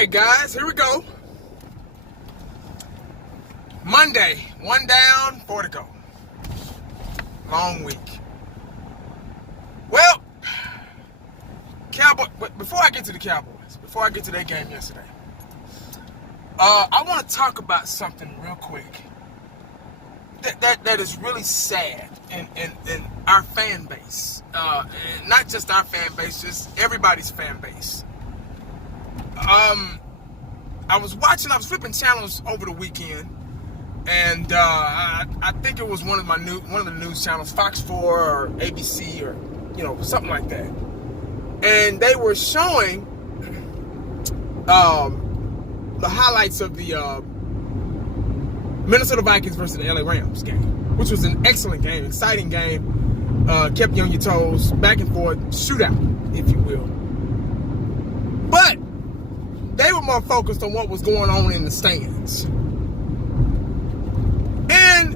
right, guys, here we go. Monday, 1 down, 4 to go. Long week. Well, Cowboy. But before I get to the Cowboys, before I get to that game yesterday, I want to talk about something real quick that is really sad in our fan base. And not just our fan base, just everybody's fan base. I was flipping channels over the weekend, and I think it was one of the news channels, Fox 4 or ABC or something like that, and they were showing the highlights of the Minnesota Vikings versus the LA Rams game, which was an excellent game, exciting game, kept you on your toes, back and forth, shootout, if you will. But they were more focused on what was going on in the stands. And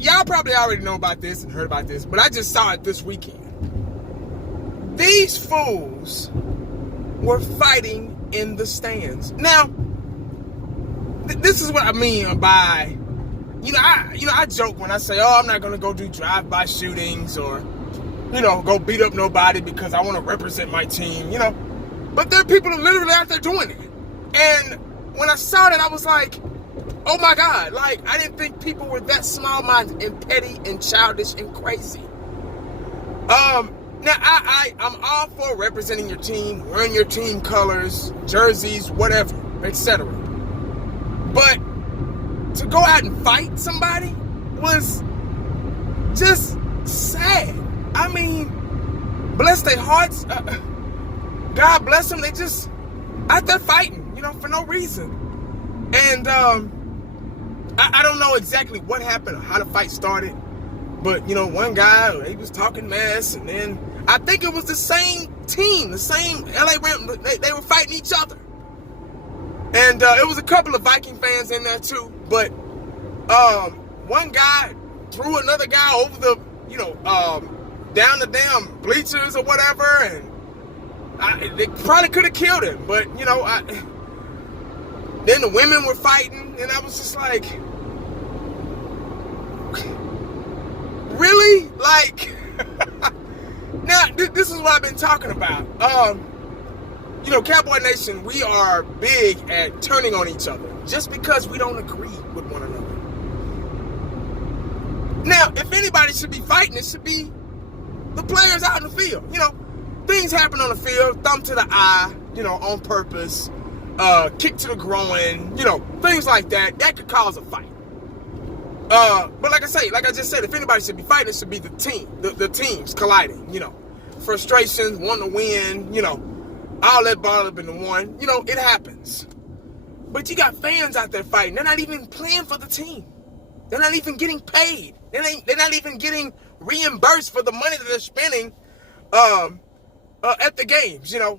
y'all probably already know about this and heard about this, but I just saw it this weekend. These fools were fighting in the stands. Now, this is what I mean by, I joke when I say, I'm not going to go do drive-by shootings or, go beat up nobody because I want to represent my team, But there are people that are literally out there doing it. And when I saw that, I was like, oh my God, I didn't think people were that small-minded and petty and childish and crazy. Now, I'm all for representing your team, wearing your team colors, jerseys, whatever, etc. But to go out and fight somebody was just sad. I mean, bless their hearts. God bless them. They just out there fighting, for no reason. And I don't know exactly what happened or how the fight started. But, one guy, he was talking mess. And then I think it was the same team, the same LA Rams. They were fighting each other. And it was a couple of Viking fans in there too. But one guy threw another guy over the, down the damn bleachers or whatever, and they probably could have killed him. But then the women were fighting, and I was just like, really? Now this is what I've been talking about. Cowboy Nation, we are big at turning on each other just because we don't agree with one another. Now, if anybody should be fighting, it should be the players out in the field. Things happen on the field, thumb to the eye, on purpose, kick to the groin, things like that. That could cause a fight. But like I just said, if anybody should be fighting, it should be the team, the teams colliding, frustrations, wanting to win, all that ball up into one. It happens. But you got fans out there fighting. They're not even playing for the team. They're not even getting paid. They're not even getting reimbursed for the money that they're spending at the games. You're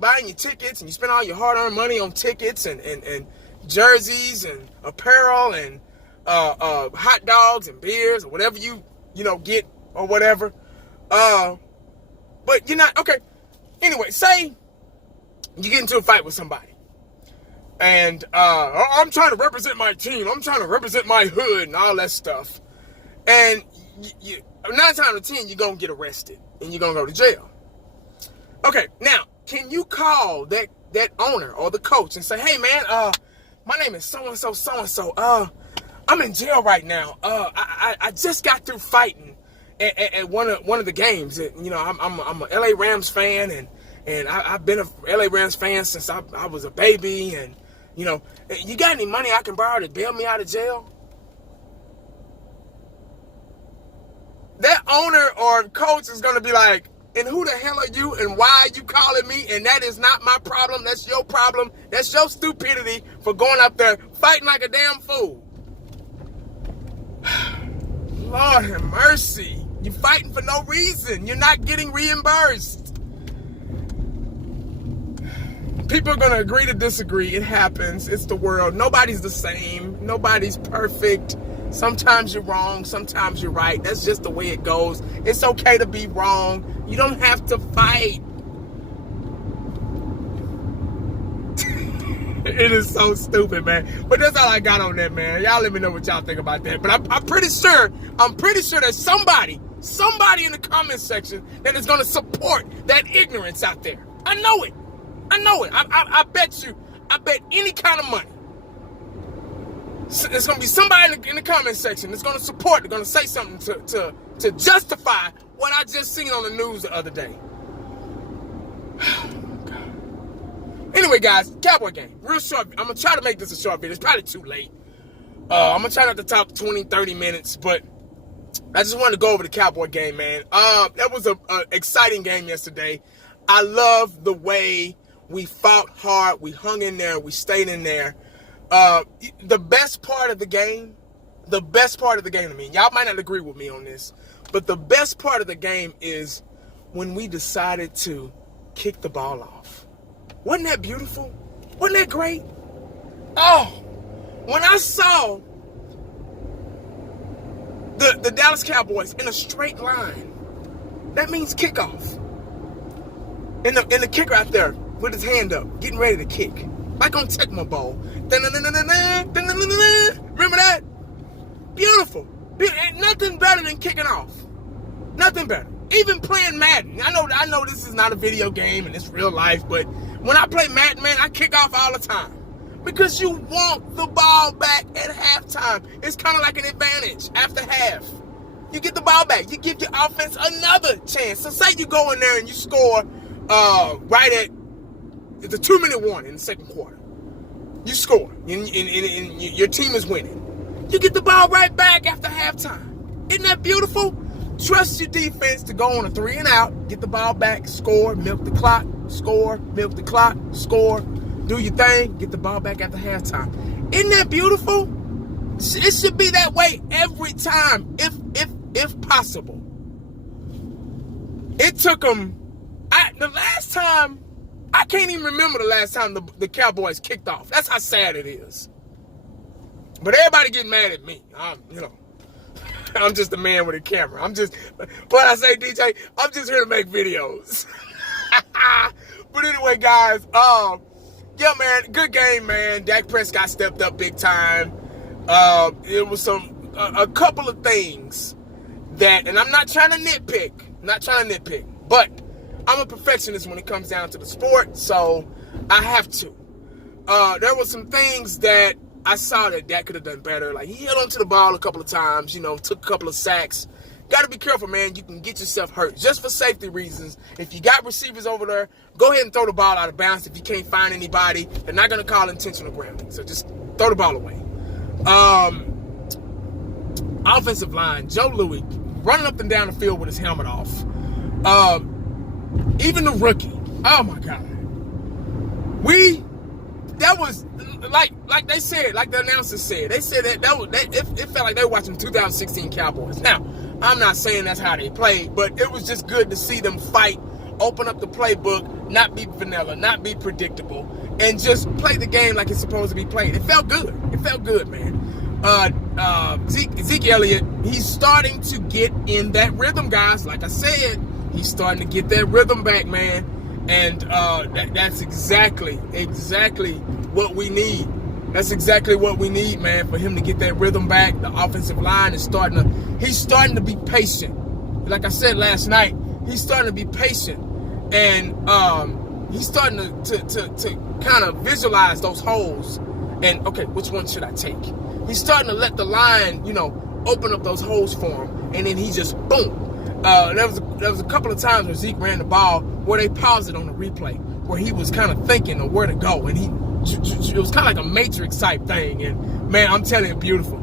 buying your tickets, and you spend all your hard-earned money on tickets and jerseys and apparel and hot dogs and beers or whatever you get or whatever. But you're not okay. Anyway, say you get into a fight with somebody, and I'm trying to represent my team. I'm trying to represent my hood and all that stuff. And 9 times out of 10, you're gonna get arrested and you're gonna go to jail. Okay, now can you call that owner or the coach and say, "Hey, man, my name is so and so. I'm in jail right now. I just got through fighting at one of the games. I'm a LA Rams fan, and I've been a LA Rams fan since I was a baby. And you got any money I can borrow to bail me out of jail?" That owner or coach is gonna be like, "And who the hell are you? And why are you calling me? And that is not my problem. That's your problem. That's your stupidity for going up there fighting like a damn fool." Lord have mercy. You're fighting for no reason. You're not getting reimbursed. People are going to agree to disagree. It happens. It's the world. Nobody's the same. Nobody's perfect. Sometimes you're wrong. Sometimes you're right. That's just the way it goes. It's okay to be wrong. You don't have to fight. It is so stupid, man. But that's all I got on that, man. Y'all let me know what y'all think about that. But I'm pretty sure there's somebody in the comment section that is going to support that ignorance out there. I know it. I bet any kind of money. So there's going to be somebody in the comment section that's going to support, they're going to say something to justify what I just seen on the news the other day. Anyway, guys, Cowboy game. Real short. I'm going to try to make this a short video. It's probably too late. I'm going to try not to talk 20, 30 minutes, but I just wanted to go over the Cowboy game, man. That was an exciting game yesterday. I love the way we fought hard. We hung in there. We stayed in there. The best part of the game, I mean, y'all might not agree with me on this, but the best part of the game is when we decided to kick the ball off. Wasn't that beautiful? Wasn't that great? Oh, when I saw the Dallas Cowboys in a straight line, that means kickoff. And the kicker out there with his hand up, getting ready to kick. Like on Tecmo Bowl. Remember that? Beautiful. Ain't nothing better than kicking off. Nothing better. Even playing Madden. I know this is not a video game and it's real life, but when I play Madden, man, I kick off all the time. Because you want the ball back at halftime. It's kind of like an advantage after half. You get the ball back. You give your offense another chance. So say you go in there and you score right at the 2-minute warning in the second quarter. You score. And your team is winning. You get the ball right back after halftime. Isn't that beautiful? Trust your defense to go on a 3 and out, get the ball back, score, milk the clock, score, milk the clock, score, do your thing, get the ball back after halftime. Isn't that beautiful? It should be that way every time, if possible. It took them. The last time, I can't even remember the last time the Cowboys kicked off. That's how sad it is. But everybody getting mad at me. I'm just a man with a camera. What I say, DJ, I'm just here to make videos. But anyway, guys, yeah, man, good game, man. Dak Prescott stepped up big time. It was a couple of things that, and I'm not trying to nitpick, but I'm a perfectionist when it comes down to the sport, so I have to. There were some things that I saw that Dak could have done better. Like, he held onto the ball a couple of times, took a couple of sacks. Got to be careful, man. You can get yourself hurt. Just for safety reasons, if you got receivers over there, go ahead and throw the ball out of bounds. If you can't find anybody, they're not going to call intentional grounding. So just throw the ball away. Offensive line, Joe Louis, running up and down the field with his helmet off. Even the rookie. Oh, my God. That was, like they said, like the announcers said, they said it felt like they were watching the 2016 Cowboys. Now, I'm not saying that's how they played, but it was just good to see them fight, open up the playbook, not be vanilla, not be predictable, and just play the game like it's supposed to be played. It felt good. It felt good, man. Zeke Elliott, he's starting to get in that rhythm, guys. Like I said, he's starting to get that rhythm back, man. And that's exactly what we need. That's exactly what we need, man, for him to get that rhythm back. The offensive line is he's starting to be patient. Like I said last night, he's starting to be patient. And he's starting to kind of visualize those holes. And, okay, which one should I take? He's starting to let the line, open up those holes for him. And then he just, boom. There was a couple of times where Zeke ran the ball where they paused it on the replay, where he was kind of thinking of where to go, and it was kind of like a Matrix type thing. And man, I'm telling you, beautiful.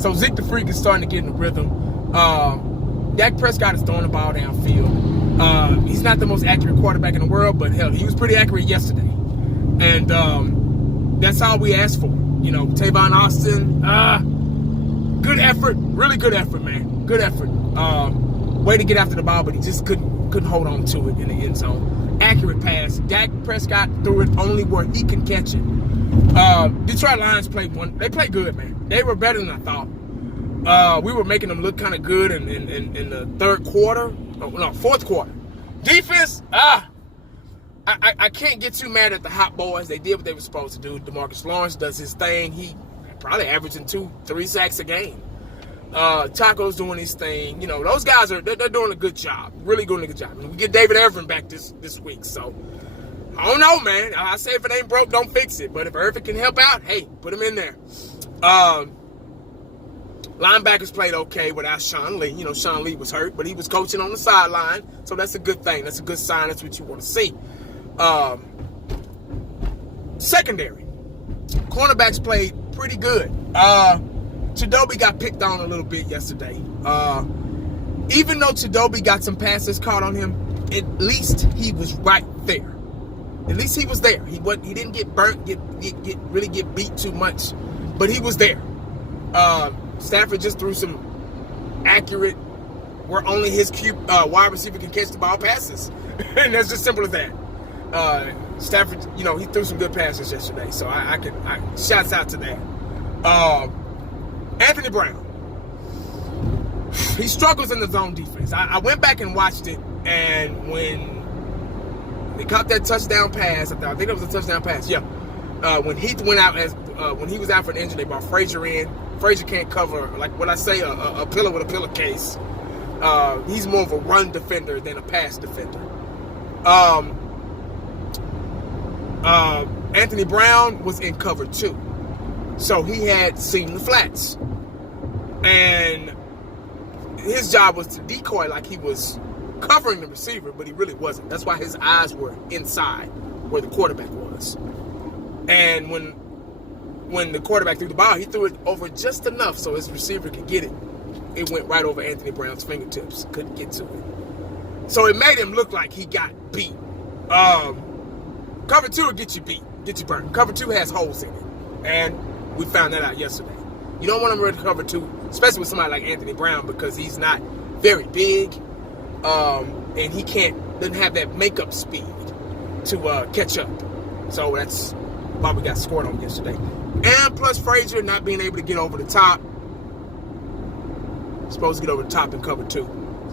So Zeke the Freak is starting to get in the rhythm. Dak Prescott is throwing the ball downfield. He's not the most accurate quarterback in the world, but hell, he was pretty accurate yesterday, and that's all we asked for. Tavon Austin, good effort, really good effort, man, good effort. Way to get after the ball, but he just couldn't hold on to it in the end zone. Accurate pass. Dak Prescott threw it only where he can catch it. Detroit Lions played good, man. They were better than I thought. We were making them look kind of good in the fourth quarter. Defense, I can't get too mad at the Hot Boys. They did what they were supposed to do. DeMarcus Lawrence does his thing. He probably averaging 2-3 sacks a game. Taco's doing his thing. You know, those guys they're doing a good job. Really doing a good job. And we get David Irvin back this week. So, I don't know, man. I say if it ain't broke, don't fix it. But if Irvin can help out, hey, put him in there. Linebackers played okay without Sean Lee. You know, Sean Lee was hurt, but he was coaching on the sideline. So that's a good thing. That's a good sign. That's what you want to see. Secondary. Cornerbacks played pretty good. Chidobe got picked on a little bit yesterday. Even though Chidobe got some passes caught on him, at least he was right there. At least he was there. He didn't get burnt, really get beat too much, but he was there. Stafford just threw some accurate, where only his wide receiver can catch the ball passes, and that's just simple as that. Stafford, you know, he threw some good passes yesterday, so I shouts out to that. Anthony Brown, he struggles in the zone defense. I went back and watched it, and when they caught that touchdown pass, I think it was a touchdown pass. Yeah, when Heath went out when he was out for an injury, they brought Frazier in. Frazier can't cover, like what I say, a pillar with a pillowcase. He's more of a run defender than a pass defender. Anthony Brown was in cover 2. So he had seen the flats. And his job was to decoy like he was covering the receiver, but he really wasn't. That's why his eyes were inside where the quarterback was. And when the quarterback threw the ball, he threw it over just enough so his receiver could get it. It went right over Anthony Brown's fingertips. Couldn't get to it. So it made him look like he got beat. Cover 2 will get you beat. Get you burnt. Cover 2 has holes in it. And we found that out yesterday. You don't want him to run cover 2, especially with somebody like Anthony Brown, because he's not very big. And he doesn't have that makeup speed to catch up. So that's why we got scored on yesterday. And plus Frazier not being able to get over the top. Supposed to get over the top in cover 2.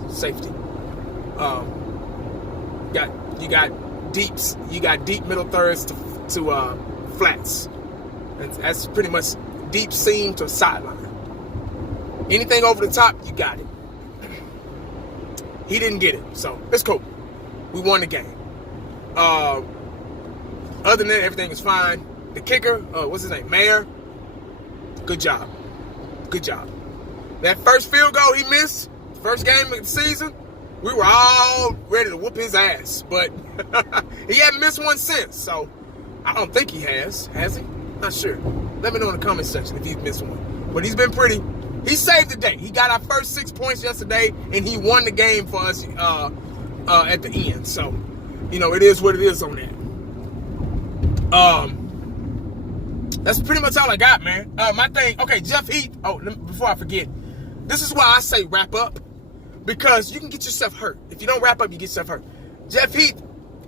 Safety. You got deep middle thirds to flats. That's pretty much deep seam to sideline. Anything over the top, you got it. He didn't get it, so it's cool. We won the game. Other than that, everything was fine. The kicker, what's his name? Mayer. Good job. Good job. That first field goal he missed, first game of the season, we were all ready to whoop his ass. But he hasn't missed one since, so I don't think he has. Has he? Not sure. Let me know in the comment section if he's missed one. But he's been pretty. He saved the day. He got our first 6 points yesterday, and he won the game for us at the end. So, you know, it is what it is on that. That's pretty much all I got, man. My thing, okay, Jeff Heath. Before I forget, this is why I say wrap up, because you can get yourself hurt. If you don't wrap up, you get yourself hurt. Jeff Heath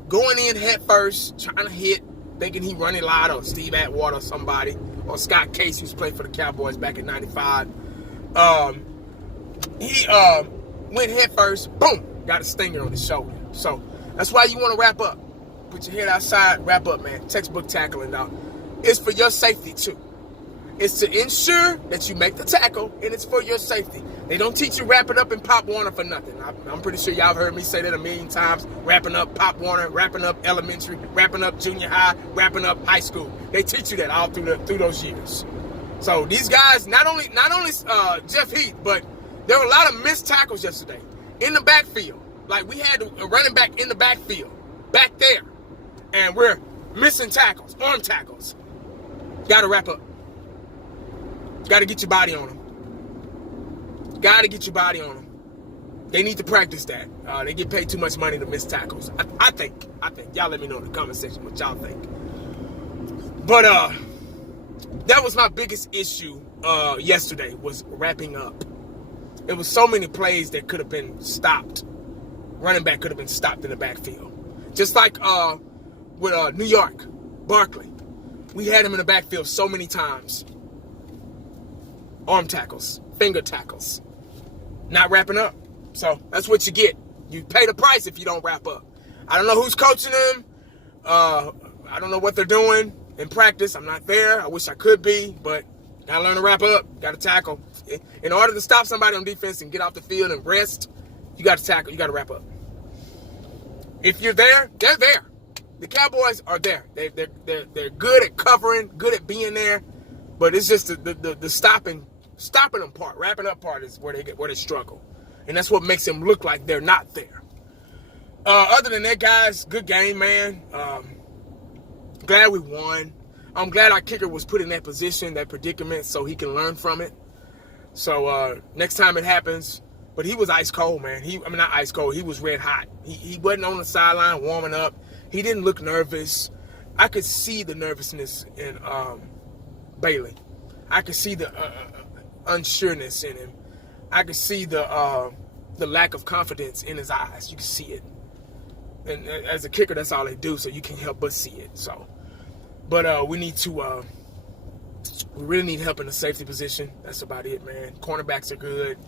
going in head first, trying to hit, thinking he running loud, or Steve Atwater or somebody, or Scott Case, who's played for the Cowboys back in '95. He went head first, boom, got a stinger on his shoulder. So that's why you want to wrap up. Put your head outside, wrap up, man. Textbook tackling, dog. It's for your safety, too. It's to ensure that you make the tackle, and it's for your safety. They don't teach you wrapping up in Pop Warner for nothing. I'm pretty sure y'all have heard me say that a million times. Wrapping up Pop Warner, wrapping up elementary, wrapping up junior high, wrapping up high school. They teach you that all through those years. So these guys, not only Jeff Heath, but there were a lot of missed tackles yesterday in the backfield. Like, we had a running back in the backfield, back there, and we're missing tackles, arm tackles. Got to wrap up. Got to get your body on them. Got to get your body on them. They need to practice that. They get paid too much money to miss tackles. I think. Y'all let me know in the comment section what y'all think. But that was my biggest issue yesterday, was wrapping up. It was so many plays that could have been stopped. Running back could have been stopped in the backfield. Just like with New York, Barkley. We had him in the backfield so many times. Arm tackles, finger tackles. Not wrapping up. So that's what you get. You pay the price if you don't wrap up. I don't know who's coaching him. I don't know what they're doing in practice. I'm not there. I wish I could be, but gotta learn to wrap up. Gotta tackle. In order to stop somebody on defense and get off the field and rest, you gotta tackle. You gotta wrap up. If you're there, they're there. The Cowboys are there. They're good at covering, good at being there, but it's just the stopping them part, wrapping up part is where they struggle, and that's what makes them look like they're not there. Other than that, guys, good game, man. Glad we won. I'm glad our kicker was put in that position, that predicament, so he can learn from it. So next time it happens, but he was ice cold, man. Not ice cold. He was red hot. He wasn't on the sideline warming up. He didn't look nervous. I could see the nervousness in Bailey. I could see the unsureness in him. I could see the lack of confidence in his eyes. You can see it. And as a kicker, that's all they do, so you can't help but see it. So, but we need to, we really need help in the safety position. That's about it, man. Cornerbacks are good.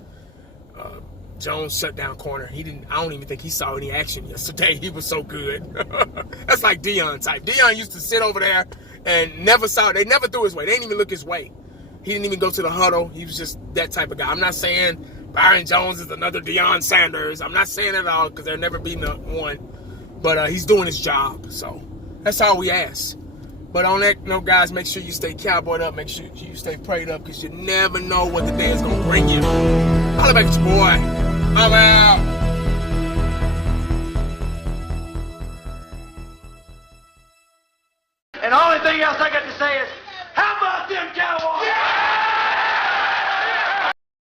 Jones shut down corner. I don't even think he saw any action yesterday. He was so good. That's like Deion type. Deion used to sit over there and they never threw his way. They didn't even look his way. He didn't even go to the huddle. He was just that type of guy. I'm not saying Byron Jones is another Deion Sanders. I'm not saying that at all because they'll never be one. But he's doing his job. So that's all we ask. But on that note, guys, make sure you stay cowboyed up. Make sure you stay prayed up because you never know what the day is going to bring you. Holla back at your boy. I'm out. And the only thing else I got to say is, how about them Cowboys?